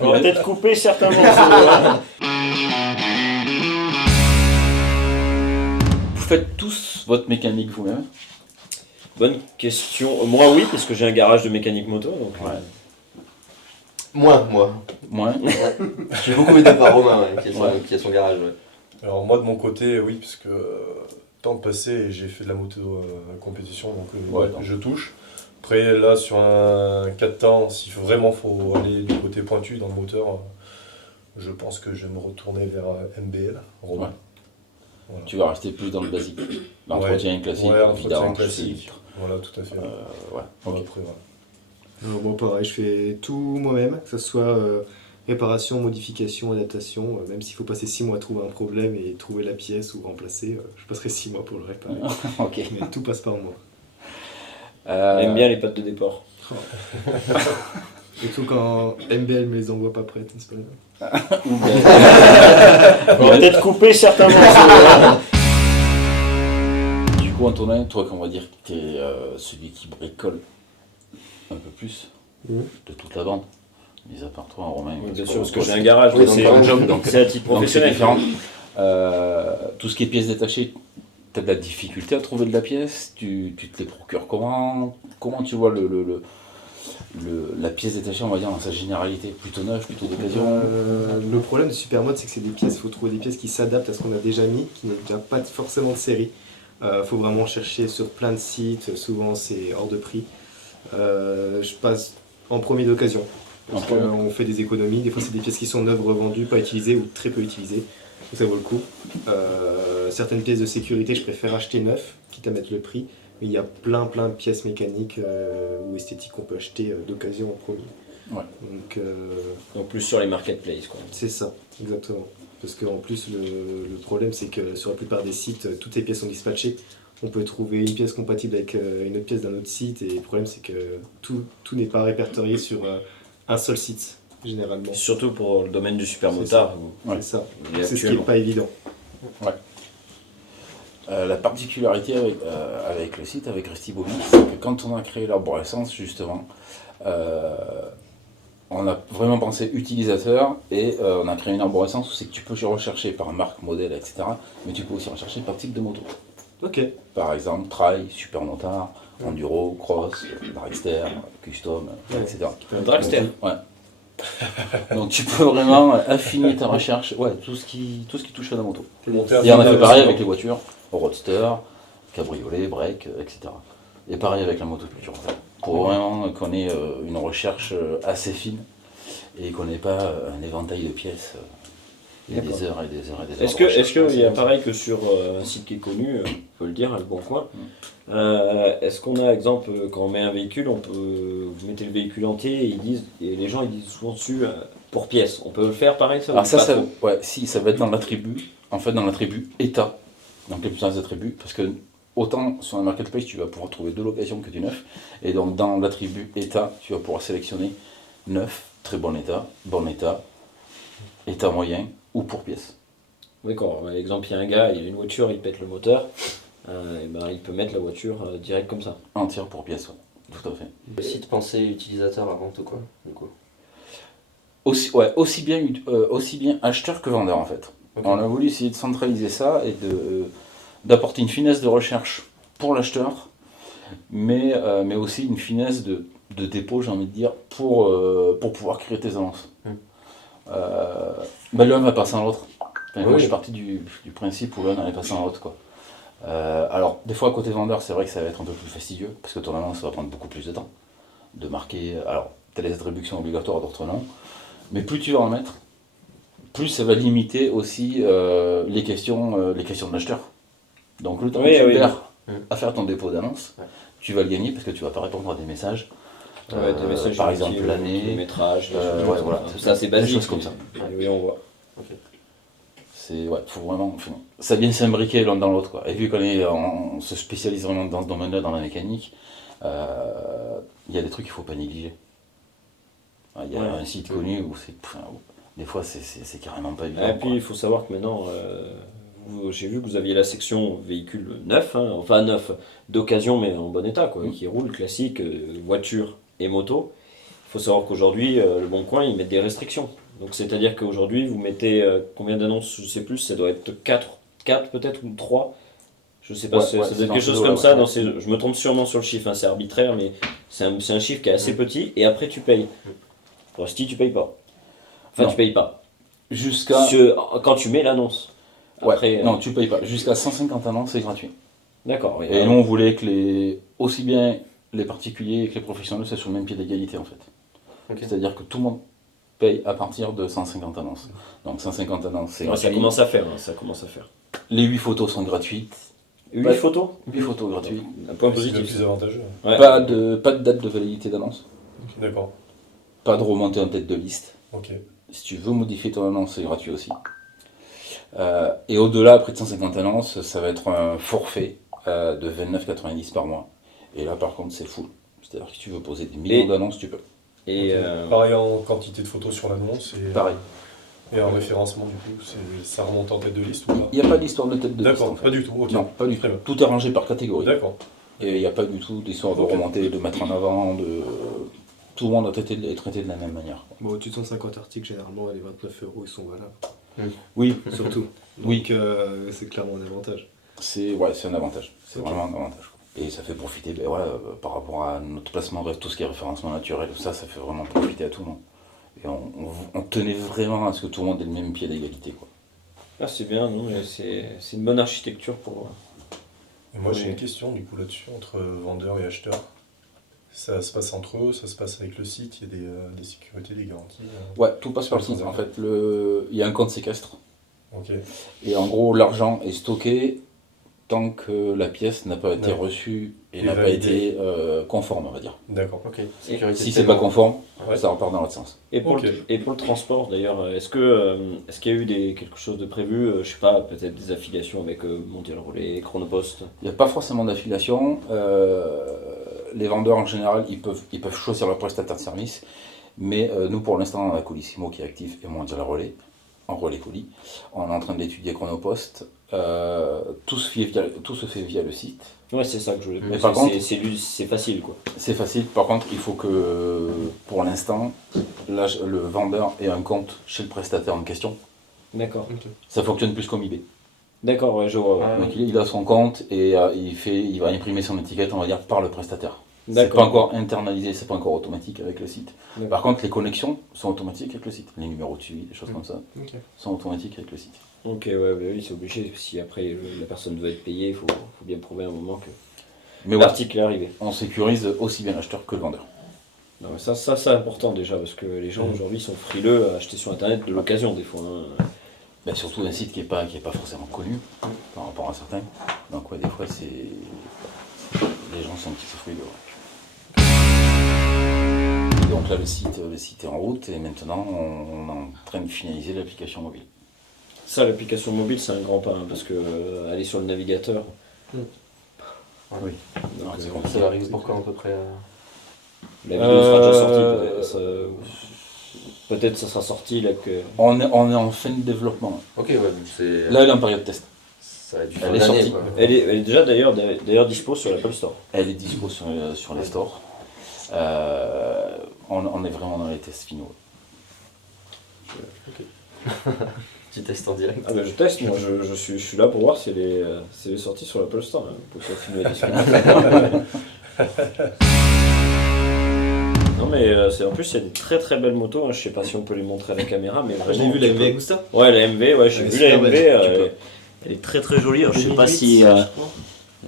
On va peut-être couper certains morceaux. Hein. Vous faites tous votre mécanique vous-même? Bonne question. Moi oui, parce que j'ai un garage de mécanique moto. Donc, Ouais. Moi. Moi. J'ai beaucoup aidé par Romain, ouais, Ouais. qui a son garage. Ouais. Alors moi de mon côté, oui, parce que temps passé, j'ai fait de la moto compétition, donc Ouais, je touche. Après là, sur un 4 temps, s'il faut aller du côté pointu dans le moteur, je pense que je vais me retourner vers MBL, Romain. Ouais. Voilà. Tu vas rester plus dans le basique. L'entretien classique, Ouais, entretien vidange, classique. filtre. Voilà, tout à fait. Ouais. Ok. Après, voilà. Alors, moi pareil, je fais tout moi-même, que ce soit réparation, modification, adaptation, même s'il faut passer 6 mois à trouver un problème et trouver la pièce ou remplacer, je passerai 6 mois pour le réparer. Ok. Mais tout passe par moi. J'aime bien les pattes de déport. Surtout quand MBL me les envoie pas prêtes, c'est pas grave. On va peut-être couper certains morceaux. Hein. Du coup, Antonin, toi, on va dire que tu es celui qui bricole un peu plus de toute la bande. Mis à part toi, Romain. Oui, bien sûr, parce que j'ai un garage, Oui, c'est donc, un job, job, donc- c'est à titre Donc c'est professionnel. différent. Tout ce qui est pièces détachées, tu as de la difficulté à trouver de la pièce, tu te les procures comment? Comment tu vois la pièce détachée, on va dire, dans sa généralité? Plutôt neuve, plutôt d'occasion? Le problème de Supermode, c'est que c'est des pièces, il faut trouver des pièces qui s'adaptent à ce qu'on a déjà mis, qui n'est déjà pas forcément de série. Faut vraiment chercher sur plein de sites, souvent c'est hors de prix. Je passe en premier d'occasion, parce En premier. qu'on fait des économies. Des fois, c'est des pièces qui sont neuves, revendues, pas utilisées ou très peu utilisées. Donc ça vaut le coup. Certaines pièces de sécurité, je préfère acheter neuf, quitte à mettre le prix. Mais il y a plein de pièces mécaniques ou esthétiques qu'on peut acheter d'occasion en premier. Ouais. Donc plus sur les marketplaces, quoi. C'est ça, exactement. Parce qu'en plus, le problème, c'est que sur la plupart des sites, toutes les pièces sont dispatchées. On peut trouver une pièce compatible avec une autre pièce d'un autre site. Et le problème, c'est que tout n'est pas répertorié sur un seul site, généralement. Surtout pour le domaine du C'est supermotard. Ouais. C'est ça. Il est C'est ce qui n'est actuellement. pas évident. La particularité avec le site, avec Rusty Bobby, c'est que quand on a créé l'arborescence, justement, on a vraiment pensé utilisateur et on a créé une arborescence où c'est que tu peux rechercher par marque, modèle, etc. Mais tu peux aussi rechercher par type de moto. Ok. Par exemple, trail, supermotard, enduro, cross, dragster, custom, etc. Un dragster. Ouais. Donc tu peux vraiment affiner ta recherche, ouais, tout ce qui touche à la moto. Monter à Et on a fait fond, pareil aussi, avec les voitures, roadster, cabriolet, break, etc. Et pareil avec la motoculture. Pour vraiment qu'on ait une recherche assez fine et qu'on n'ait pas un éventail de pièces et D'accord. des heures et des heures et des heures. Est-ce de recherche. qu'il y a pareil que sur un site qui est connu, on peut le dire, Le Bon Coin, est-ce qu'on a, exemple, quand on met un véhicule, vous mettez le véhicule entier et les gens ils disent souvent dessus pour pièce. On peut le faire pareil ça? Alors ou ça, pas ça, trop ouais, si, ça va être dans l'attribut, en fait dans l'attribut état, donc les plusieurs attributs, parce que autant sur un marketplace tu vas pouvoir trouver de l'occasion que du neuf, et donc dans l'attribut état, tu vas pouvoir sélectionner neuf, très bon état moyen ou pour pièce. D'accord. Par exemple, il y a un gars, il a une voiture, il pète le moteur, et ben, il peut mettre la voiture direct comme ça. Entière pour pièce, ouais, tout à fait. Le site pensée utilisateur avant tout, quoi. Du coup. Aussi bien acheteur que vendeur en fait. Ok. On a voulu essayer de centraliser ça et d'apporter une finesse de recherche pour l'acheteur, mais aussi une finesse de dépôt, j'ai envie de dire, pour pouvoir créer tes annonces. L'un va passer à l'autre. Enfin, moi, je suis parti du principe où l'un allait passer à l'autre, quoi. Alors, des fois, côté vendeur, c'est vrai que ça va être un peu plus fastidieux, parce que ton annonce va prendre beaucoup plus de temps. De marquer, alors, tu as les attributions obligatoires, d'autres non. Mais plus tu vas en mettre, plus ça va limiter aussi les questions de l'acheteur. Donc le temps que tu perds à faire ton dépôt d'annonce, tu vas le gagner parce que tu vas pas répondre à des messages. Des messages par inutiles, exemple l'année, kilométrage, des choses ouais, comme ça. voilà, Ça c'est des basique. choses comme ça. Oui, on voit. C'est faut vraiment, ça vient s'imbriquer l'un dans l'autre, quoi. Et vu on se spécialise vraiment dans ce domaine-là, dans la mécanique, il y a des trucs qu'il faut pas négliger. Il y a un site connu où des fois c'est carrément pas évident. Et puis il faut savoir que maintenant, j'ai vu que vous aviez la section véhicule neuf, enfin neuf d'occasion mais en bon état, quoi, qui roule classique, voiture et moto. Il faut savoir qu'aujourd'hui, Le Bon Coin, ils mettent des restrictions. Donc c'est-à-dire qu'aujourd'hui, vous mettez combien d'annonces, je sais plus, ça doit être 4 peut-être ou 3. Je sais pas, Ouais, ça ouais, doit c'est être dans quelque ce chose lot-là, comme ça. ouais. Je me trompe sûrement sur le chiffre, hein, c'est arbitraire, mais c'est un chiffre qui est assez petit. Et après, tu payes. Pour Sti, tu payes pas. Enfin, Non. tu payes pas. Jusqu'à... Quand tu mets l'annonce. Ouais, Après, non, tu payes pas. Jusqu'à 150 annonces, c'est gratuit. D'accord. Oui, Et nous, on voulait que aussi bien les particuliers que les professionnels soient sur le même pied d'égalité, en fait. Ok. C'est-à-dire que tout le monde paye à partir de 150 annonces. Donc 150 annonces, c'est ouais, gratuit. ça commence à faire. Hein, ça commence à faire. Les 8 photos sont gratuites. 8 Ouais. photos 8 photos gratuites. Un point C'est le positif. plus avantageux. Ouais. Pas de date de validité d'annonce. D'accord. Pas de remontée en tête de liste. Ok. Si tu veux modifier ton annonce, c'est gratuit aussi. Et au-delà, après de 150 annonces, ça va être un forfait de 29,90 par mois. Et là, par contre, c'est full. C'est-à-dire que si tu veux poser des millions Et- d'annonces, tu peux. Et Ok. Pareil en quantité de photos sur l'annonce Pareil. et en référencement du coup, ça remonte en tête de liste ou pas? Il n'y a pas d'histoire de tête de liste. D'accord, En fait. pas du tout, ok. Non, pas du tout. Très bien. Tout est rangé par catégorie. D'accord. Et il n'y a pas du tout d'histoire de Ok. remonter, de mettre en avant, tout le monde est traité de la même manière. Bon, au-dessus de 150 articles, généralement, les 29 euros, ils sont valables. Oui, Surtout. Oui. Donc, c'est clairement un avantage. c'est un avantage. C'est Ok. vraiment un avantage. Et ça fait profiter, par rapport à notre placement, tout ce qui est référencement naturel, ça fait vraiment profiter à tout le monde. Et on tenait vraiment à ce que tout le monde ait le même pied d'égalité, quoi. ah, c'est bien, non, mais c'est une bonne architecture pour. Et moi j'ai Oui. une question du coup là-dessus, entre vendeurs et acheteurs. Ça se passe entre eux, ça se passe avec le site, il y a des sécurités, des garanties. Ouais, tout passe Sur par le les site. En transactions. fait, il y a un compte séquestre. Ok, Et en gros, l'argent est stocké tant que la pièce n'a pas été Ouais. reçue et Et n'a pas validée. été conforme, on va dire. d'accord. Ok. Sécurité Si de c'est paiement. pas conforme, Ouais. ça repart dans l'autre sens. Et pour, Ok. et pour le transport d'ailleurs, est-ce qu'il y a eu quelque chose de prévu, je sais pas, peut-être des affiliations avec Mondial Relais, Chronopost? Il n'y a pas forcément d'affiliation. Les vendeurs en général, ils peuvent choisir leur prestataire de service. Mais nous, pour l'instant, on a Colissimo qui est actif et Mondial Relais, en relais colis. On est en train d'étudier Chronopost. Tout se fait via le site. Ouais, c'est ça que je voulais Mais poser. par contre- C'est facile quoi. C'est facile. Par contre, il faut que, pour l'instant, le vendeur ait un compte chez le prestataire en question. D'accord. Ça fonctionne plus comme eBay. D'accord, ouais, je vois. Ouais. Ah, Donc il a son compte et il va imprimer son étiquette, on va dire, par le prestataire. C'est D'accord. pas encore internalisé, c'est pas encore automatique avec le site. D'accord. Par contre, les connexions sont automatiques avec le site. Les numéros de suivi, des choses comme ça, Ok. sont automatiques avec le site. Ok, ouais, bah oui, c'est obligé. Si après la personne doit être payée, il faut bien prouver à un moment que Mais ouais, l'article est arrivé. on sécurise aussi bien l'acheteur que le vendeur. Non, mais ça c'est important déjà parce que les gens aujourd'hui sont frileux à acheter sur internet de l'occasion des fois. Hein. Ben, surtout un site qui est pas forcément connu par rapport à certains. Donc ouais, des fois, les gens sont un petit peu frileux. Ouais. Et donc là, le site est en route et maintenant, on est en train de finaliser l'application mobile. Ça, l'application mobile, c'est un grand pas hein, parce que aller sur le navigateur. Mm. Oui. Donc, c'est Ça compliqué. va arriver pour quand à peu près la vidéo sera déjà sortie. Peut-être ça sera sorti là que. On est en fin de développement. Ok, ouais, donc c'est. Là, elle est en période test. Ça va être du Elle fin est d'année, sortie. quoi. Elle est déjà d'ailleurs dispo sur l'Apple Store. Elle est dispo sur les stores. On est vraiment dans les tests finaux. Petit test en direct. Ah bah je teste, moi je suis là pour voir si elle est sortie sur l'Apple Store. Hein, pour qu'on filme la discussion. Non mais en plus il y a des très très belles motos, hein. Je sais pas si on peut les montrer à la caméra, mais Je l'ai vraiment, vu, la tu MV peux- Agusta. Ouais, la MV, ouais, j'ai Elle est vu la super MV, belle, tu peux. elle est très très jolie. Alors, je sais pas si.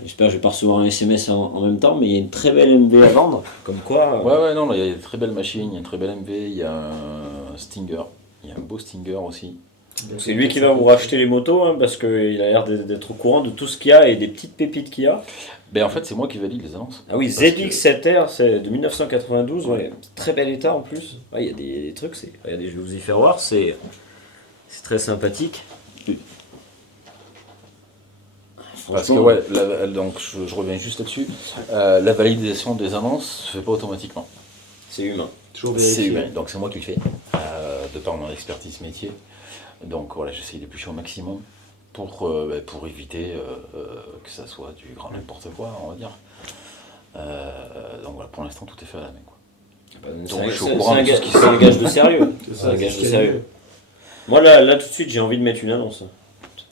J'espère que je vais pas recevoir un SMS en même temps, mais il y a une très belle MV à vendre. Comme quoi. Ouais, non, il y a des très belles machines, il y a une très belle MV, il y a un Stinger, il y a un beau Stinger aussi. C'est lui qui va vous racheter les motos, hein, parce qu'il a l'air d'être au courant de tout ce qu'il y a et des petites pépites qu'il y a. Ben en fait, c'est moi qui valide les annonces. Ah oui, Parce ZX7R, c'est de 1992, ouais, très bel état en plus. Ouais, il y a des trucs, regardez, je vais vous y faire voir, c'est très sympathique. Parce que donc je reviens juste là-dessus, la validation des annonces se fait pas automatiquement. C'est humain. Toujours C'est vérifié. humain, donc c'est moi qui le fais, de par mon expertise métier. Donc voilà, j'essaye d'éplucher au maximum pour éviter que ça soit du grand n'importe quoi, on va dire. Donc voilà, pour l'instant tout est fait à la main, quoi. Donc, je suis au C'est courant un de tout ga- ce qui c'est sort. un gage de sérieux. C'est C'est un gage ce de qu'il y a sérieux. mieux. Moi là tout de suite j'ai envie de mettre une annonce.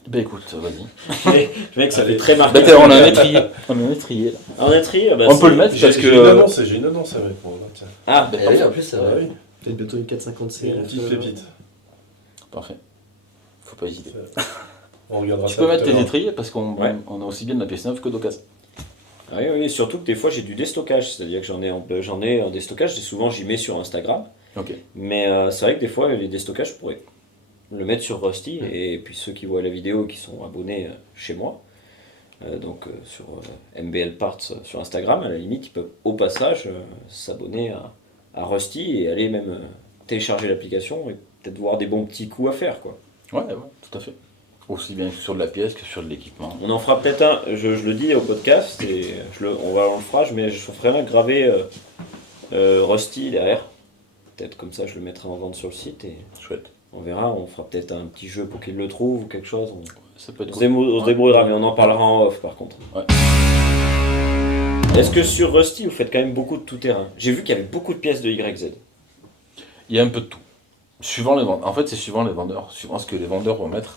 Bah écoute, vas-y. Je mec ça Allez. fait très Bah, marqué. on a un étrier. On a un étrier là. En étrier, bah, On c'est- peut le mettre parce J'ai une que. annonce à mettre pour là, tiens. Ah, Bah, Et oui, en plus, c'est Ah vrai. oui, Peut-être bientôt une 450 c'est une petite pépite. Parfait. Faut pas hésiter. On regardera Tu ça peux tout mettre à tes l'heure. étriers parce qu'on Ouais. on a aussi bien de la pièce neuve que d'occasion. oui, oui, surtout que des fois j'ai du déstockage, c'est-à-dire que j'en ai en déstockage, et souvent j'y mets sur Instagram, Ok. mais c'est vrai que des fois les déstockages je pourrais le mettre sur Rusty, et puis ceux qui voient la vidéo qui sont abonnés chez moi, sur MBL Parts sur Instagram, à la limite ils peuvent au passage s'abonner à Rusty et aller même télécharger l'application et peut-être voir des bons petits coups à faire quoi. Ouais, tout à fait. Aussi bien sur de la pièce que sur de l'équipement. On en fera peut-être un, je le dis au podcast, et on le fera, mais je ferai un gravé Rusty derrière. Peut-être comme ça je le mettrai en vente sur le site et Chouette. on verra, on fera peut-être un petit jeu pour qu'il le trouve ou quelque chose. Ça peut être On se cool. on se débrouillera, mais on en parlera en off par contre. Ouais. Est-ce que sur Rusty vous faites quand même beaucoup de tout-terrain? J'ai vu qu'il y avait beaucoup de pièces de YZ. Il y a un peu de tout. Suivant les vendeurs. En fait, c'est suivant les vendeurs. Suivant ce que les vendeurs vont mettre.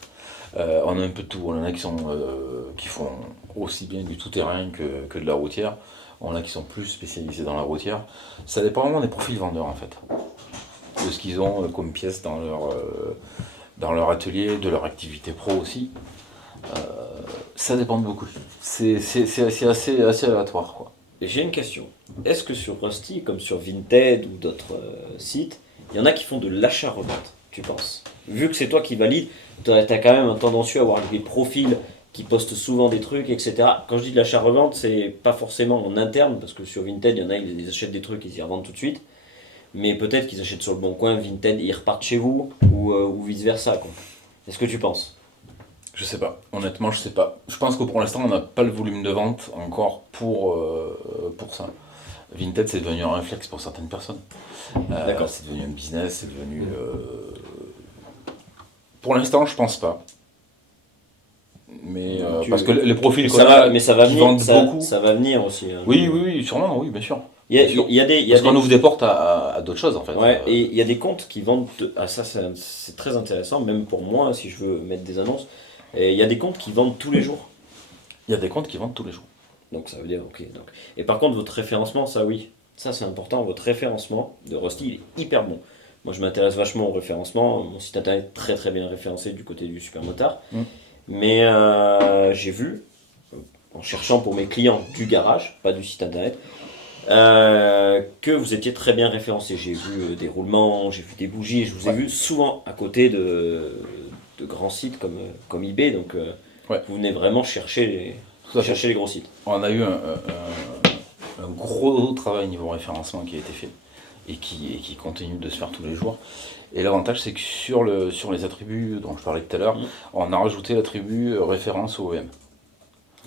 On a un peu de tout. On en a qui font aussi bien du tout-terrain que de la routière. On en a qui sont plus spécialisés dans la routière. Ça dépend vraiment des profils vendeurs en fait. De ce qu'ils ont comme pièces dans leur atelier, de leur activité pro aussi. Ça dépend de beaucoup. C'est assez aléatoire quoi. Et j'ai une question. Est-ce que sur Rusty, comme sur Vinted ou d'autres sites, il y en a qui font de l'achat-revente, tu penses? Vu que c'est toi qui valides, t'as quand même un tendancieux à avoir des profils qui postent souvent des trucs, etc. Quand je dis de l'achat-revente, c'est pas forcément en interne, parce que sur Vinted, il y en a, ils achètent des trucs, ils y revendent tout de suite. Mais peut-être qu'ils achètent sur le bon coin, Vinted, et ils repartent chez vous, ou vice-versa, quoi. Est-ce que tu penses? Je sais pas, honnêtement je sais pas. Je pense que pour l'instant on n'a pas le volume de vente encore pour ça. Vinted c'est devenu un réflexe pour certaines personnes. D'accord. C'est devenu un business, c'est devenu... Pour l'instant je pense pas. Mais parce que les profils qu'on a, mais ça va qui venir, vendent beaucoup. ça va venir aussi. Hein. Oui, sûrement, oui, bien sûr. Il y a, bien sûr. il y a des, il y a Parce des- qu'on ouvre des portes à d'autres choses en fait. Ouais, et il y a des comptes qui vendent. Ah, ça, c'est très intéressant, même pour moi, si je veux mettre des annonces. Et il y a des comptes qui vendent tous les jours. Il y a des comptes qui vendent tous les jours. Donc ça veut dire, ok. Donc. Et par contre, votre référencement, ça oui. Ça, c'est important. Votre référencement de Rusty, il est hyper bon. Moi, je m'intéresse vachement au référencement. Mon site internet est très très bien référencé du côté du Supermotard. Mais j'ai vu, en cherchant pour mes clients du garage, pas du site internet, que vous étiez très bien référencé. J'ai vu des roulements, j'ai vu des bougies, et je vous ai vu souvent à côté de grands sites comme eBay, donc vous venez vraiment chercher Tout à fait. les gros sites. On a eu un gros travail niveau référencement qui a été fait et qui continue de se faire tous les jours. Et l'avantage, c'est que sur les attributs dont je parlais tout à l'heure, on a rajouté l'attribut référence OEM.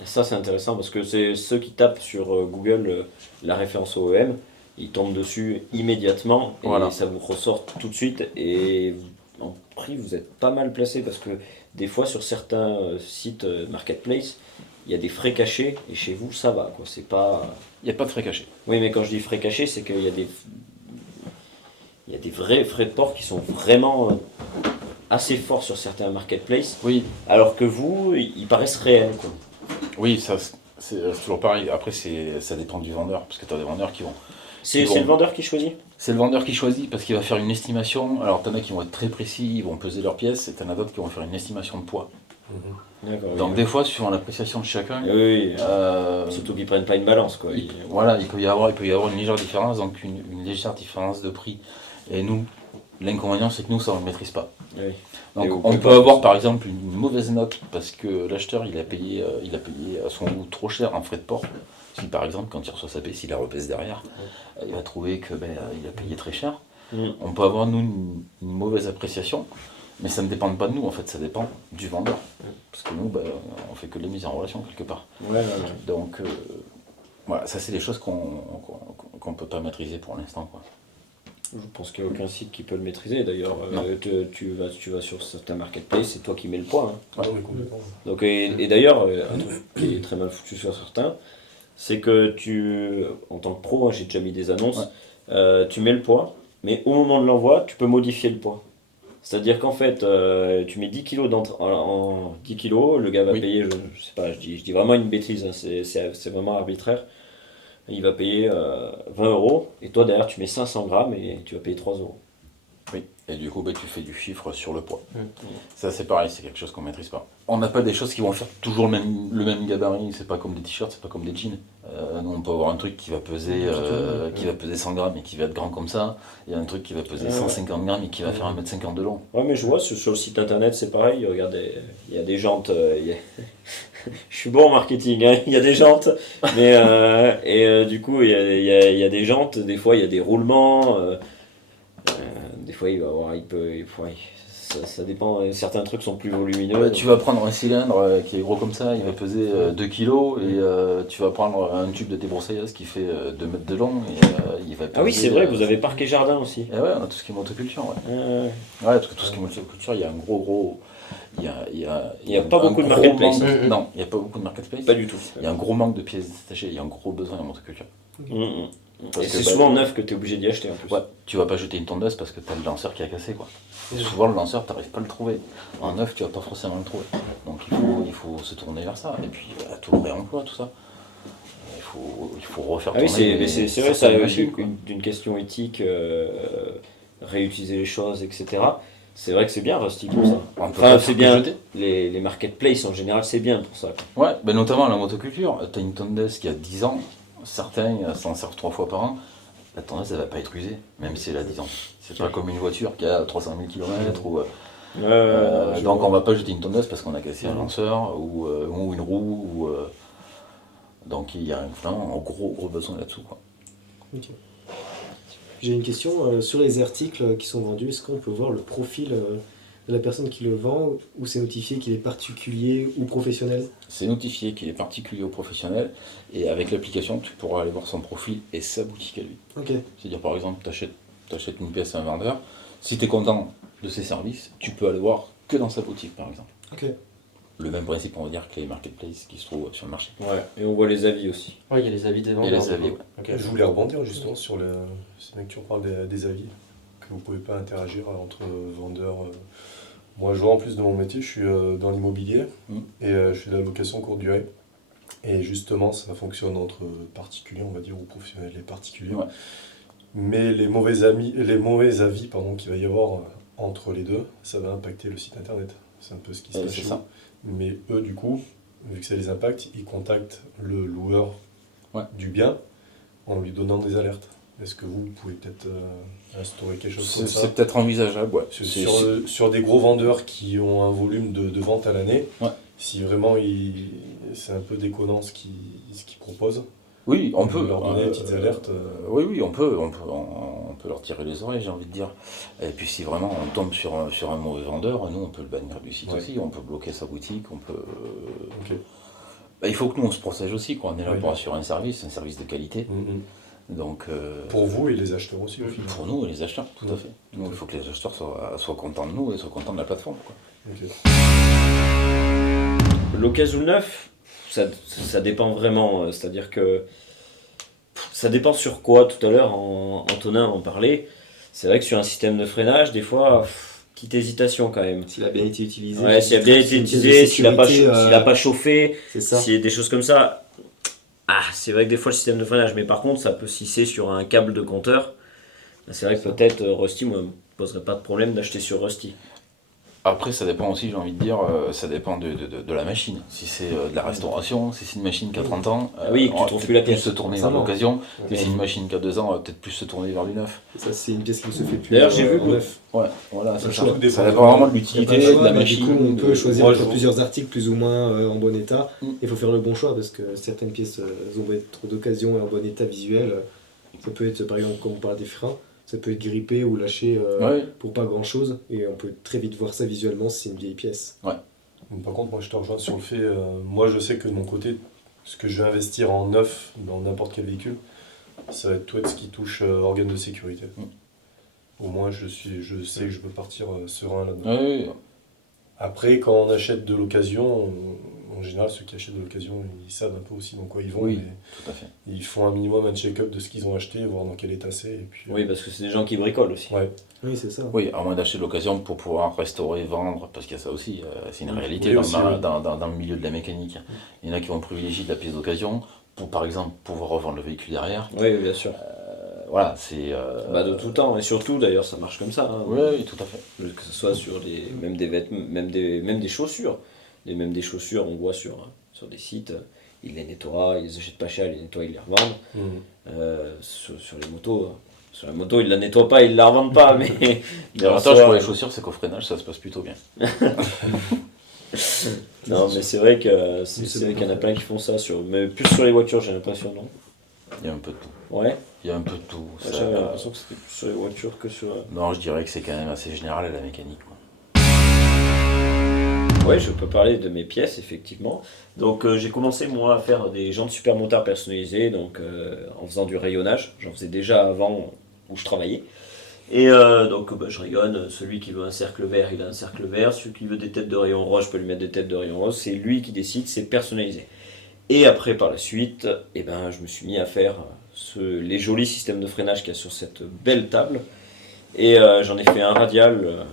Et ça c'est intéressant parce que c'est ceux qui tapent sur Google la référence OEM, ils tombent dessus immédiatement et Voilà. ça vous ressort tout de suite et en prix vous êtes pas mal placé parce que des fois sur certains sites marketplace il y a des frais cachés et chez vous ça va quoi, c'est pas... Il n'y a pas de frais cachés. Oui mais quand je dis frais cachés c'est qu'il y a des vrais frais de port qui sont vraiment assez forts sur certains marketplaces Oui, alors que vous ils paraissent réels quoi. oui, ça c'est toujours pareil. Après, ça dépend du vendeur, parce que tu as des vendeurs qui vont... C'est Bon. le vendeur qui choisit? C'est le vendeur qui choisit, parce qu'il va faire une estimation. Alors, tu en as qui vont être très précis, ils vont peser leurs pièces, et tu en as d'autres qui vont faire une estimation de poids. D'accord, Donc, oui. des fois, suivant l'appréciation de chacun, Oui, oui. euh, Surtout qu'ils prennent pas une balance quoi. voilà, il peut y avoir une légère différence, donc une légère différence de prix. Et nous, l'inconvénient, c'est que nous, ça, on ne le maîtrise pas. Oui. Et Donc vous on pouvez peut pas- avoir par exemple une mauvaise note parce que l'acheteur il a payé à son goût trop cher en frais de port. Si par exemple quand il reçoit sa paie, s'il la repèse derrière, il va trouver que il a payé très cher. Mm. On peut avoir nous une mauvaise appréciation, mais ça ne dépend pas de nous en fait, ça dépend du vendeur. Parce que nous on fait que de la mise en relation quelque part. Ouais. Donc voilà, ça c'est des choses qu'on peut pas maîtriser pour l'instant quoi. Je pense qu'il n'y a aucun site qui peut le maîtriser. D'ailleurs, tu vas sur certains marketplaces, c'est toi qui mets le poids. Hein. Non, mais complètement. Donc, et d'ailleurs, un truc qui est très mal foutu sur certains, c'est que en tant que pro, hein, j'ai déjà mis des annonces, tu mets le poids, mais au moment de l'envoi, tu peux modifier le poids. C'est-à-dire qu'en fait, tu mets 10 kilos en 10 kilos, le gars va Oui. payer, je sais pas, je dis vraiment une bêtise, hein, c'est vraiment arbitraire. Il va payer 20 euros, et toi derrière tu mets 500 grammes et tu vas payer 3 euros. Oui, et du coup, tu fais du chiffre sur le poids. Mm. Ça, c'est pareil, c'est quelque chose qu'on maîtrise pas. On n'a pas des choses qui vont faire toujours le même gabarit, c'est pas comme des t-shirts, c'est pas comme des jeans. Nous, on peut avoir un truc qui va peser, qui va peser 100 grammes et qui va être grand comme ça, et un truc qui va peser 150 grammes et qui va faire 1,50 m de long. Ouais, mais je vois sur le site internet c'est pareil, regardez, il y a des jantes, je suis bon en marketing, hein, il y a des jantes, mais du coup il y a des jantes, des fois il y a des roulements, des fois ça dépend, certains trucs sont plus volumineux. Tu vas prendre un cylindre qui est gros comme ça, il va peser 2 kg, et tu vas prendre un tube de débroussailleuse qui fait 2 mètres de long, et il va peser... Ah oui, c'est vrai, vous avez parc et jardin aussi. Et ouais, on a tout ce qui est motoculture, ouais. Ouais, parce que tout ce qui est motoculture, il y a un gros... Il y a pas un beaucoup de gros marketplace. manque- Non, il n'y a pas beaucoup de marketplace. Pas du tout. Il y a un gros manque de pièces détachées, il y a un gros besoin en motoculture. Parce Et que, c'est bah, souvent neuf que tu es obligé d'y acheter en plus. Ouais, tu vas pas jeter une tondeuse parce que t'as le lanceur qui a cassé, quoi. Et souvent, le lanceur, t'arrives pas à le trouver. En neuf, tu vas pas forcément le trouver. Donc il faut se tourner vers ça. Et puis, tout le réemploi, tout ça. Il faut refaire Ah oui, tourner c'est vrai, ça certaines a machines, quoi. d'une question éthique, réutiliser les choses, etc. C'est vrai que c'est bien Rusty pour ça. On peut Enfin, pas c'est tout bien. jeter. Les marketplaces en général, c'est bien pour ça, quoi. Ouais, ben notamment la motoculture. T'as une tondeuse qui a 10 ans, certains s'en servent 3 fois par an. La tondeuse, elle va pas être usée, même si elle a 10 ans. C'est pas comme une voiture qui a 300 000 km. Donc on va pas jeter une tondeuse parce qu'on a cassé un lanceur ou une roue. Donc il y a vraiment un gros besoin là-dessous, quoi. Ok. J'ai une question sur les articles qui sont vendus. Est-ce qu'on peut voir le profil de la personne qui le vend ou c'est notifié qu'il est particulier ou professionnel? C'est notifié qu'il est particulier ou professionnel, et avec l'application, tu pourras aller voir son profil et sa boutique à lui. Ok. C'est-à-dire, par exemple, tu achètes une pièce à un vendeur, si tu es content de ses services, tu peux aller voir que dans sa boutique, par exemple. Ok. Le même principe, on va dire, que les marketplaces qui se trouvent sur le marché. Ouais, et on voit les avis aussi. Ouais, il y a les avis des vendeurs. Et les avis, du coup. ouais. Ok. Je voulais rebondir justement sur c'est bien que tu en parles des avis, que vous ne pouvez pas interagir entre vendeurs. Moi, je vois en plus de mon métier, je suis dans l'immobilier et je fais de la location courte durée. Et justement, ça fonctionne entre particuliers, on va dire, ou professionnels et particuliers. Ouais. Mais les mauvais avis qu'il va y avoir entre les deux, ça va impacter le site internet. C'est un peu ce qui se passe c'est chez ça. vous. Mais eux, du coup, vu que ça les impacte, ils contactent le loueur du bien en lui donnant des alertes. Est-ce que vous pouvez peut-être instaurer quelque chose comme ça C'est peut-être envisageable, ouais. sur des gros vendeurs qui ont un volume de vente à l'année, Ouais. si vraiment c'est un peu déconnant ce qu'ils proposent, Oui, on peut leur donner des petites alertes. Oui, on peut leur tirer les oreilles, j'ai envie de dire. Et puis si vraiment on tombe sur un mauvais vendeur, nous on peut le bannir du site aussi, on peut bloquer sa boutique, on peut... Ok. Il faut que nous on se protège aussi, quoi. On est là Oui. pour assurer un service de qualité. Donc, Pour vous et les acheteurs aussi, au final. pour nous et les acheteurs, tout à fait. Nous, il faut que les acheteurs soient contents de nous et soient contents de la plateforme, quoi. Ok. L'occasion neuf, ça dépend vraiment. C'est-à-dire que ça dépend sur quoi. Tout à l'heure, Antonin en parlait. C'est vrai que sur un système de freinage, des fois, petite hésitation quand même. S'il a bien été utilisé. Ouais, s'il a bien été utilisé, s'il a pas chauffé, C'est ça. s'il y a des choses comme ça. Ah, c'est vrai que des fois le système de freinage, mais par contre, ça peut s'hisser sur un câble de compteur. C'est vrai que peut-être Rusty, moi, me poserait pas de problème d'acheter sur Rusty. Après, ça dépend aussi, j'ai envie de dire, ça dépend de la machine. Si c'est de la restauration, si c'est une machine qui a 30 ans, oui, on tu va trouves peut-être plus la pièce. se tourner Ça vers va. l'occasion. Ouais. Si c'est une machine qui a 2 ans, on va peut-être plus se tourner vers du neuf. Ça, c'est une pièce qui ne se fait plus. D'ailleurs, j'ai vu en que- neuf. Ouais, voilà, c'est ça. surtout des Ça fois, dépend vraiment de Il y a l'utilité pas le de choix, la mais machine. du coup, on peut choisir Moi, entre je- plusieurs articles plus ou moins en bon état. Mm. Il faut faire le bon choix parce que certaines pièces ont beau être trop d'occasion et en bon état visuel. Ça peut être, par exemple, comme on parle des freins, ça peut être grippé ou lâché Ouais. pour pas grand chose. Et on peut très vite voir ça visuellement si c'est une vieille pièce. Par contre, moi je te rejoins sur le fait, moi je sais que de mon côté, ce que je vais investir en neuf dans n'importe quel véhicule, ça va être tout ce qui touche organes de sécurité. Au moins je sais que je peux partir serein là-dedans. Ouais. Après, quand on achète de l'occasion, on en général, ceux qui achètent de l'occasion, ils savent un peu aussi dans quoi ils vont. Oui, Et tout à fait. ils font un minimum un check-up de ce qu'ils ont acheté, voir dans quel état c'est. Et puis, Oui, parce que c'est des gens qui bricolent aussi. ouais. Oui, c'est ça. Oui, à moins d'acheter de l'occasion pour pouvoir restaurer, vendre, parce qu'il y a ça aussi, c'est une réalité Oui, dans, aussi, dans- oui. dans- dans- dans le milieu de la mécanique. Il y en a qui vont privilégier de la pièce d'occasion pour, par exemple, pouvoir revendre le véhicule derrière. Oui, bien sûr. Voilà, c'est... Bah, de tout temps, et surtout d'ailleurs ça marche comme ça. Hein. Oui, oui, tout à fait. Que ce soit sur même des vêtements, même des chaussures. Même des chaussures, on voit sur des sites, ils les nettoient, ils les achètent pas cher, ils les nettoient, ils les revendent. Sur les motos, sur la moto, ils la nettoient pas, ils la revendent pas, mais L'avantage pour les chaussures, c'est qu'au freinage, ça se passe plutôt bien. Non, mais c'est vrai que c'est vrai qu'il y en a plein qui font ça, mais plus sur les voitures, j'ai l'impression, non? Il y a un peu de tout. Ouais, Il y a un peu de tout. Ça- j'avais l'impression que c'était plus sur les voitures que sur. Non, je dirais que c'est quand même assez général à la mécanique, quoi. Ouais, je peux parler de mes pièces, effectivement. Donc, j'ai commencé, moi, à faire des jantes super motards personnalisées, donc en faisant du rayonnage. J'en faisais déjà avant où je travaillais. Et donc, bah, je rayonne. Celui qui veut un cercle vert, il a un cercle vert. Celui qui veut des têtes de rayon rose, je peux lui mettre des têtes de rayon rose. C'est lui qui décide, c'est personnalisé. Et après, par la suite, eh ben, je me suis mis à faire les jolis systèmes de freinage qu'il y a sur cette belle table. Et j'en ai fait un radial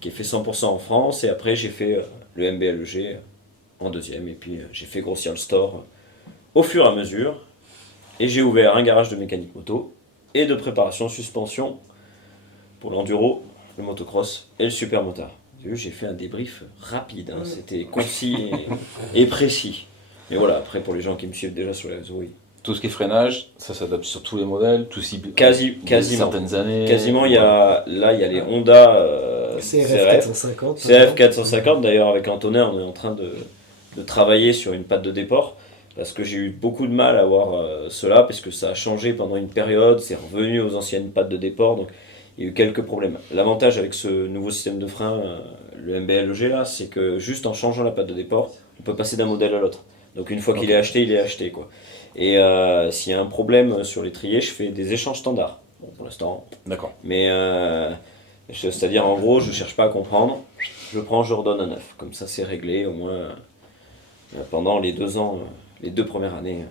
qui est fait 100% en France. Et après, j'ai fait le MBLG en deuxième. Et puis, j'ai fait grossir le store au fur et à mesure. Et j'ai ouvert un garage de mécanique moto et de préparation suspension pour l'enduro, le motocross et le super motard. J'ai fait un débrief rapide. Hein. C'était concis et précis. Mais voilà, après, pour les gens qui me suivent déjà sur les réseaux, oui. Tout ce qui est freinage, ça s'adapte sur tous les modèles, tout cible. Quasiment. Certaines années. Quasiment, il y a les Honda CRF 450. CRF 450. D'ailleurs, avec Antonin, on est en train de travailler sur une patte de déport. Parce que j'ai eu beaucoup de mal à avoir cela, parce que ça a changé pendant une période, c'est revenu aux anciennes pattes de déport. Donc, il y a eu quelques problèmes. L'avantage avec ce nouveau système de frein, le MBLG là, c'est que juste en changeant la patte de déport, on peut passer d'un modèle à l'autre. Donc une fois qu'il est acheté, il est acheté, quoi. Et s'il y a un problème sur l'étrier, je fais des échanges standards. Bon, pour l'instant. D'accord. Mais c'est-à-dire en gros, je cherche pas à comprendre. Je prends, je redonne un neuf. Comme ça, c'est réglé au moins pendant les 2 ans, les 2 premières années.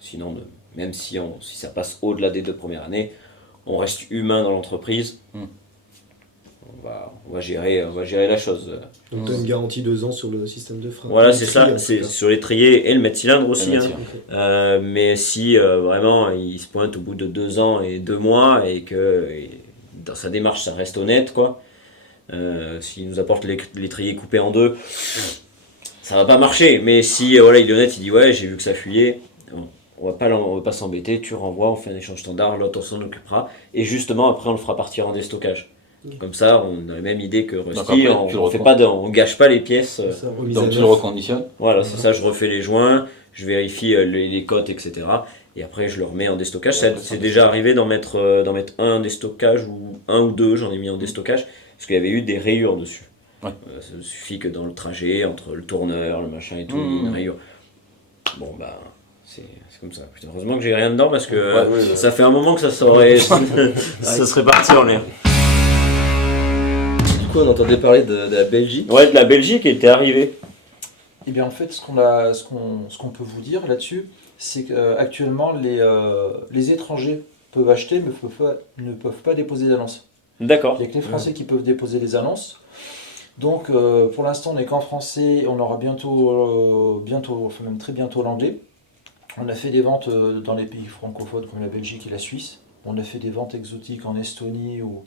Sinon, même si ça passe au-delà des 2 premières années, on reste humain dans l'entreprise. On va gérer la chose. Donc, tu as une garantie 2 ans sur le système de frein. Voilà, Le c'est trier, ça, en c'est tout cas. sur l'étrier et le mètre-cylindre aussi. Le Hein. mètre-cylindre. Mais si vraiment il se pointe au bout de 2 ans et 2 mois et que dans sa démarche ça reste honnête, quoi, s'il nous apporte l'étrier coupé en 2, ça va pas marcher. Mais si voilà, il est honnête, il dit ouais, j'ai vu que ça fuyait. Bon, on va pas s'embêter, tu renvoies, on fait un échange standard, l'autre on s'en occupera. Et justement, après, on le fera partir en déstockage. Comme ça, on a la même idée que Rusty, après, on gâche pas les pièces. C'est ça, remise Donc à tu neuf. le reconditionnes. Voilà, c'est ça, je refais les joints, je vérifie les cotes, etc. Et après, je le remets en déstockage. C'est déjà arrivé d'en mettre un en déstockage, ou 1 ou 2, j'en ai mis en déstockage, parce qu'il y avait eu des rayures dessus. Ouais. Ça suffit que dans le trajet, entre le tourneur, le machin et tout, il y a une rayure. Bon, bah, c'est comme ça. Putain, heureusement que j'ai rien dedans, parce que ça fait un moment que ça serait parti en l'air. Du coup, on entendait parler de la Belgique. Ouais, de la Belgique était arrivée. Eh bien, en fait, ce qu'on peut vous dire là-dessus, c'est qu'actuellement, les étrangers peuvent acheter, mais ne peuvent pas déposer d'annonce. D'accord. Il n'y a que les Français qui peuvent déposer les annonces. Donc, pour l'instant, on n'est qu'en français. On aura bientôt, enfin même très bientôt l'anglais. On a fait des ventes dans les pays francophones comme la Belgique et la Suisse. On a fait des ventes exotiques en Estonie ou...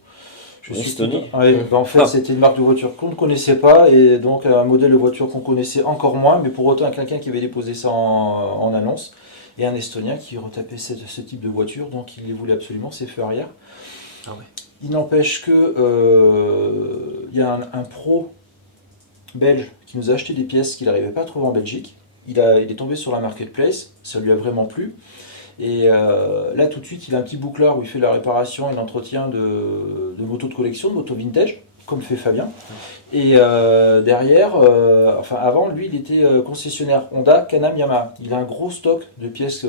Estonie. Ouais, en fait, c'était une marque de voiture qu'on ne connaissait pas et donc un modèle de voiture qu'on connaissait encore moins, mais pour autant quelqu'un qui avait déposé ça en annonce et un Estonien qui retapait ce type de voiture, donc il les voulait absolument, ses feux arrière. Ah ouais. Il n'empêche que il y a un pro belge qui nous a acheté des pièces qu'il n'arrivait pas à trouver en Belgique. Il est tombé sur la marketplace, ça lui a vraiment plu. Et là, tout de suite, il a un petit boucleur où il fait la réparation et l'entretien de motos de collection, de motos vintage, comme fait Fabien. Et derrière, avant, lui, il était concessionnaire Honda, Can-Am, Yamaha. Il a un gros stock de pièces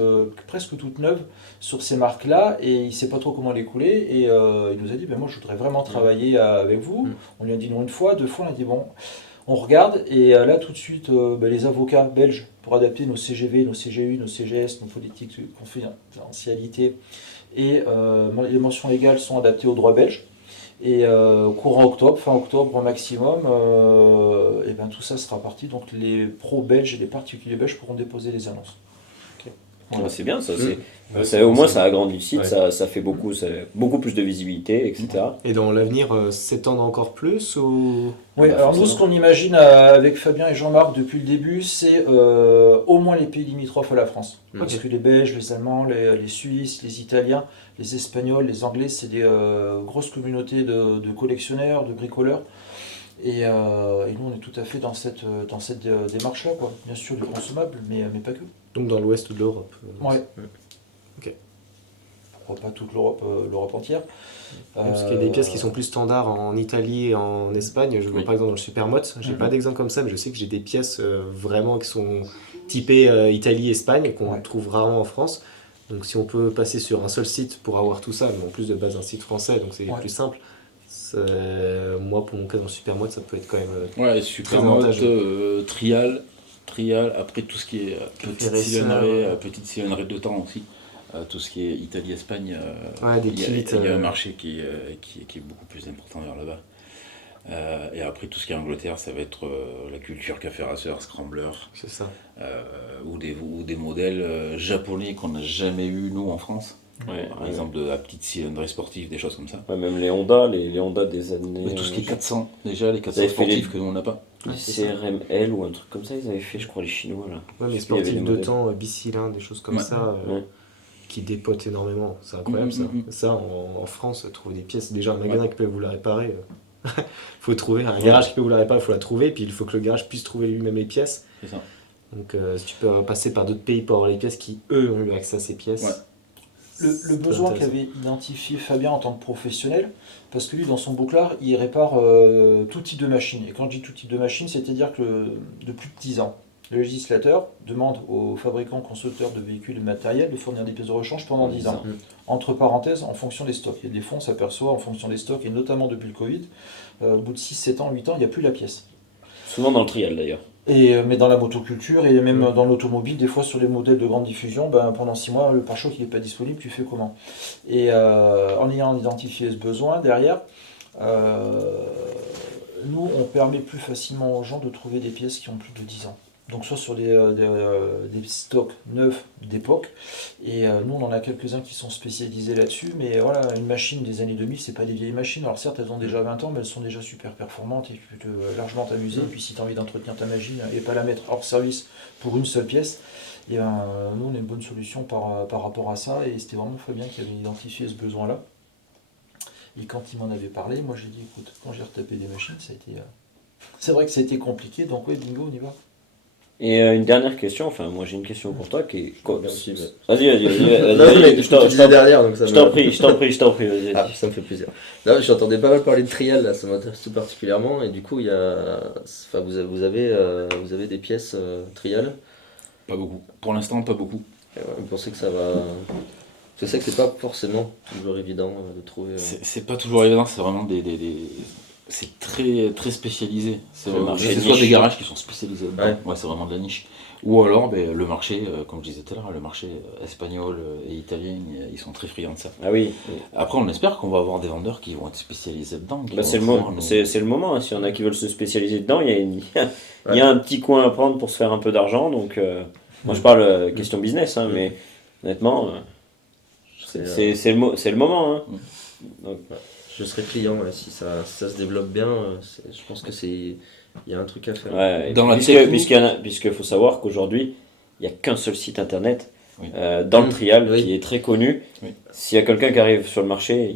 presque toutes neuves sur ces marques-là et il ne sait pas trop comment les couler. Et il nous a dit, moi, je voudrais vraiment travailler avec vous. On lui a dit non une fois, 2 fois, on a dit bon... On regarde et là tout de suite les avocats belges pour adapter nos CGV, nos CGU, nos CGS, nos politiques de confidentialité et les mentions légales sont adaptées au droit belge. Et courant octobre, fin octobre au maximum, et ben tout ça sera parti. Donc les pros belges et les particuliers belges pourront déposer les annonces. Ah, c'est bien ça. Ouais, Au moins ça. ça agrandit le site, Ouais. ça fait beaucoup plus de visibilité, etc. Et dans l'avenir, s'étendre encore plus ou... Oui, Bah, alors nous, forcément. ce qu'on imagine avec Fabien et Jean-Marc depuis le début, c'est au moins les pays limitrophes à la France. Ok. Parce que les Belges, les Allemands, les Suisses, les Italiens, les Espagnols, les Anglais, c'est des grosses communautés de collectionneurs, de bricoleurs. Et nous, on est tout à fait dans cette démarche-là, quoi. Bien sûr, du consomable, mais pas que. Donc dans l'ouest de l'Europe. Ouais. Ok. Pourquoi pas toute l'Europe entière. Parce qu'il y a des pièces qui sont plus standards en Italie et en Espagne. Je vois Oui. par exemple dans le Supermot, j'ai Mhm. pas d'exemple comme ça, mais je sais que j'ai des pièces vraiment qui sont typées Italie-Espagne, qu'on Ouais. trouve rarement en France. Donc si on peut passer sur un seul site pour avoir tout ça, mais en plus de base un site français, donc c'est Ouais. plus simple. Moi, pour mon cas dans le Supermot, ça peut être quand même... Ouais, Supermot, avantageux. Trial, après tout ce qui est Ferressa, petite cylindrée de temps aussi. Tout ce qui est Italie-Espagne, Ouais, des il y a- kits, il y a un marché qui est beaucoup plus important vers là-bas. Et après tout ce qui est Angleterre, ça va être la culture café racer, scrambler, c'est ça. ou des modèles japonais qu'on n'a jamais eu nous en France. Ouais, Par ouais. exemple de la petite cylindrée sportive, des choses comme ça. Ouais, même les Honda des années. Mais tout ce qui est 400, déjà les 400 avez fait les- sportifs que nous on n'a pas. les CRML ou un truc comme ça, ils avaient fait, je crois, les Chinois là. Ouais, mais Il y avait sportifs des de modèles. temps, bicylindres, des choses comme Ouais. ça, Ouais. qui dépotent énormément. C'est incroyable ça. Mhm. Ça, en France, trouver des pièces, déjà un magasin qui peut vous la réparer, faut trouver. Un garage qui peut vous la réparer, il faut la trouver, puis il faut que le garage puisse trouver lui-même les pièces. C'est ça. Donc si tu peux passer par d'autres pays pour avoir les pièces qui, eux, ont eu accès à ces pièces. Ouais. Le c'est besoin intéressant. qu'avait identifié Fabien en tant que professionnel, parce que lui, dans son bouclard, il répare tout type de machine. Et quand je dis tout type de machine, c'est-à-dire que de plus de 10 ans, le législateur demande aux fabricants, constructeurs de véhicules et de matériel de fournir des pièces de rechange pendant 10 ans. Entre parenthèses, en fonction des stocks. Il y a des fonds, on s'aperçoit, en fonction des stocks, et notamment depuis le Covid, au bout de 6, 7 ans, 8 ans, il n'y a plus la pièce. Souvent dans le trial d'ailleurs. Mais dans la motoculture et même dans l'automobile, des fois sur les modèles de grande diffusion, pendant 6 mois, le pare-choc n'est pas disponible, tu fais comment? Et en ayant identifié ce besoin derrière, nous, on permet plus facilement aux gens de trouver des pièces qui ont plus de 10 ans. Donc soit sur des stocks neufs d'époque, et nous on en a quelques-uns qui sont spécialisés là-dessus, mais voilà, une machine des années 2000, c'est pas des vieilles machines, alors certes elles ont déjà 20 ans, mais elles sont déjà super performantes, et tu peux largement t'amuser, et puis si tu as envie d'entretenir ta machine, et pas la mettre hors service pour une seule pièce, et nous on a une bonne solution par rapport à ça, et c'était vraiment Fabien qui avait identifié ce besoin-là. Et quand il m'en avait parlé, moi j'ai dit, écoute, quand j'ai retapé des machines, ça a été... c'est vrai que ça a été compliqué, donc oui, bingo, on y va. Et une dernière question, enfin moi j'ai une question pour toi qui est... Merci, mais- Vas-y, Non, mais je tu t'en disais derrière, donc ça je me- t'en prie, vas-y. Ah, ça me fait plaisir. Non, j'entendais pas mal parler de trial, là, ça m'intéresse tout particulièrement. Et du coup, il y a... enfin, vous avez des pièces trial. Pas beaucoup. Pour l'instant, pas beaucoup. Et ouais, vous pensez que ça va... Je sais que c'est pas forcément toujours évident de trouver... C'est pas toujours évident, c'est vraiment c'est très, très spécialisé. C'est Le marché c'est de soit niche. des garages qui sont spécialisés dedans, Ouais. ouais, c'est vraiment de la niche. Ou alors le marché, comme je disais tout à l'heure, le marché espagnol et italien, ils sont très friands de ça. Ah oui, Après, on espère qu'on va avoir des vendeurs qui vont être spécialisés dedans. qui bah, vont c'est pouvoir nous- le moment, hein. S'il y en a qui veulent se spécialiser dedans, il y a un petit coin à prendre pour se faire un peu d'argent, donc moi je parle question business, hein, mais honnêtement, c'est le moment. Hein. Donc, Je serais client ouais, si ça se développe bien. Je pense que il y a un truc à faire. ouais, Dans la puisqu'il technique- faut savoir qu'aujourd'hui, il n'y a qu'un seul site internet Oui. dans le trial Oui. qui est très connu. Oui. S'il y a quelqu'un qui arrive sur le marché,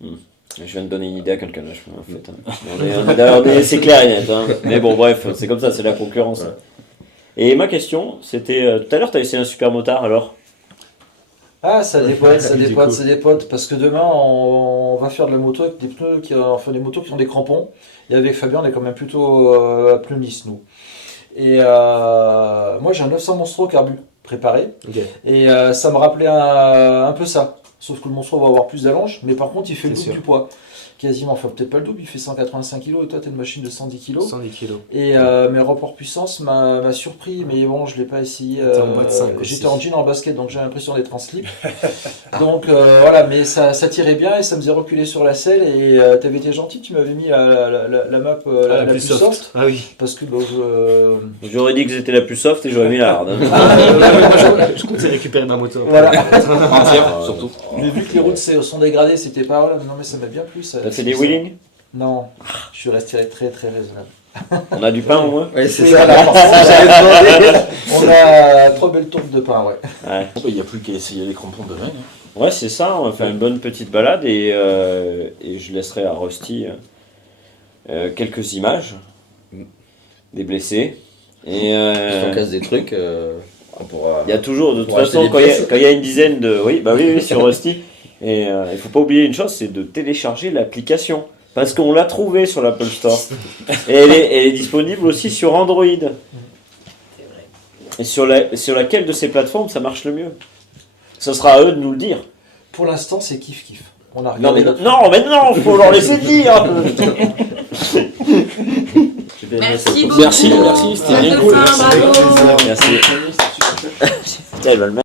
je viens de donner une idée à quelqu'un là, en fait. Hein. C'est clair et net. Hein. Mais bon, bref, c'est comme ça, c'est la concurrence. Ouais. Et ma question, c'était tout à l'heure, tu as essayé un super motard alors? Ah, ça dépote, ça Du dépote, coup. ça dépote, parce que demain on va faire de la moto avec des pneus, des motos qui ont des crampons. Et avec Fabien, on est quand même plutôt à pneus lisses, nous. Et moi j'ai un 900 Monstro carbu préparé, Ok. et ça me rappelait un peu ça. Sauf que le Monstro va avoir plus d'allonge, mais par contre il fait le C'est double sûr. du poids. quasiment, enfin peut-être pas le double, il fait 185 kg et toi t'as une machine de 110 kg. 110 kilos. Et mais le rapport puissance m'a surpris, mais bon, je l'ai pas essayé. T'es en boîte 5 aussi. J'étais en jean en basket, donc j'ai l'impression d'être en slip. Donc voilà, mais ça tirait bien et ça me faisait reculer sur la selle. Et t'avais été gentil, tu m'avais mis la map la plus soft. Ah oui. Parce que J'aurais dit que c'était la plus soft et j'aurais mis la hard. Je comptais récupérer ma moto. voilà. Entière, surtout. Mais vu que les routes sont dégradées, c'était pas voilà, non mais ça m'a bien plu. T'as fait des wheelings? Non, je suis resté très très raisonnable. On a du pain au moins? Ouais, c'est Oui, ça. voilà, par contre, j'avais demandé. On a 3 belles tourtes de pain, ouais. Ouais. Il n'y a plus qu'à essayer les crampons de Rennes. Ouais, c'est ça, on va faire une bonne petite balade et je laisserai à Rusty quelques images des blessés. Et Si on casse des trucs, on pourra. il y a toujours, de toute Pour acheter façon, des quand pièces. il y a une dizaine de. Oui, bah oui, sur Rusty. Et il faut pas oublier une chose, c'est de télécharger l'application. Parce qu'on l'a trouvée sur l'Apple Store. Et elle est disponible aussi sur Android. Et sur laquelle de ces plateformes ça marche le mieux? Ce sera à eux de nous le dire. Pour l'instant, c'est kiff-kiff. On a Non, regardé mais non, faut leur laisser dire. Merci beaucoup. Merci, c'était bien cool. Bravo. Merci. Putain, il va le mettre.